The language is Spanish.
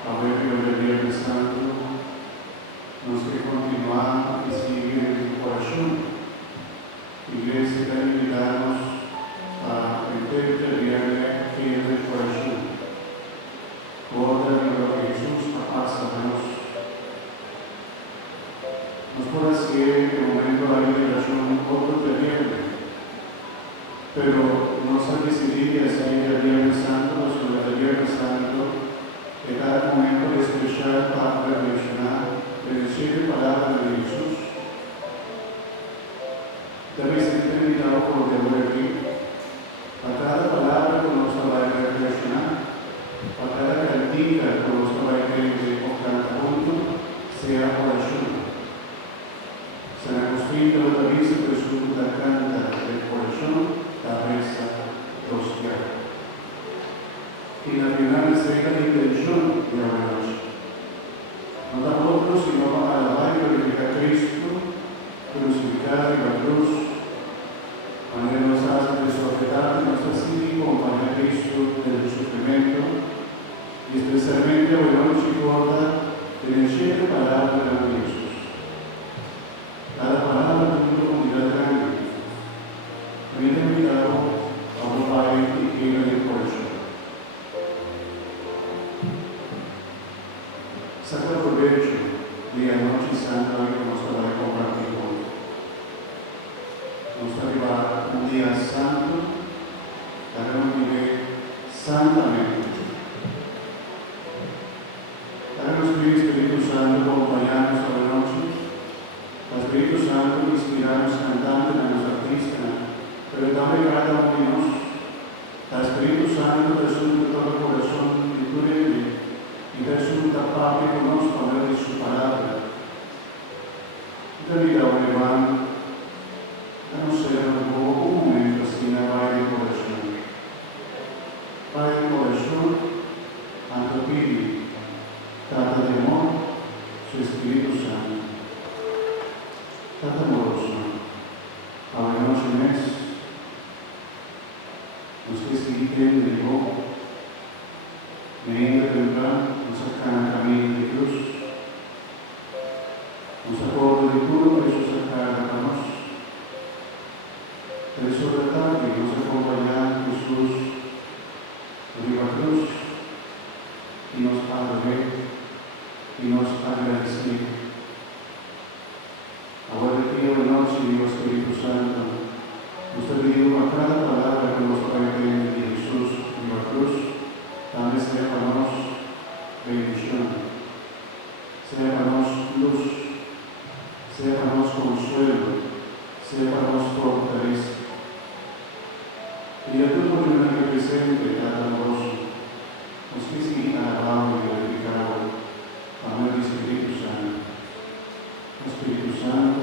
Aurelio del Viernes Santo, nos que continuar y sigue el corazón. Iglesia, quiero invitarnos a entender fiel del corazón. Guarda lo que Jesús apássanos. Nos puede hacer el momento de la liberación otro terrible, pero no se decidiría hacer el Viernes Santo sobre el Viernes Santo. Que cada momento es especial para reflexionar en las 7 palabras de Jesús. Debe ser invitado por el de aquí. A cada palabra que nos va a reflexionar, a cada cantica que nos va a entender o cada punto, sea corazón. San Agustín de la Vista Jesús la canta del corazón, la reza, hostia. Y la final entrega la intención de la noche. No da otro sino a alabar y glorificar a Cristo, crucificado en la cruz, manera nos hace de soledad nuestra sí compañía a Cristo del sufrimiento, y especialmente hoy nos recuerda de las 7 palabras de Jesús. Cada palabra tiene una comunidad grande. También invitado a un padre y quiero del corazón. Saca provecho de la noche santa que nos va a compartir hoy. Nos arriba un día santo, para vivir santamente. Háganos pedir Espíritu Santo acompañarnos a la noche, al Espíritu Santo inspirarnos cantando en nuestra artista, pero también cada uno de nosotros. Al Espíritu Santo resulta todo el corazón de tu reino. Y resulta Padre con los poderes de su palabra. Te diga un hermano, danos ser un momento así en el corazón. Padre del corazón, ante ti, trata de amor, su Espíritu Santo. Trata amoroso, háblanos en eso. Nos que siguen de vos. Venga temprano, nos sacan camino de cruz, nos acorda de todo que Jesús sacara para nosotros. Por eso la tarde nos acompaña Jesús por la cruz y nos adoré y nos agradece. Ahora te pido la noche, Dios Espíritu Santo, nos te pido a cada palabra que nos trae de Jesús por la cruz. También sea para nosotros bendición, sea para nosotros luz, sea para nosotros consuelo, sea para nosotros fortaleza. Y a todo el que presente cada gozo, nos que sigue alabado y glorificado, amor y Espíritu Santo. Espíritu Santo,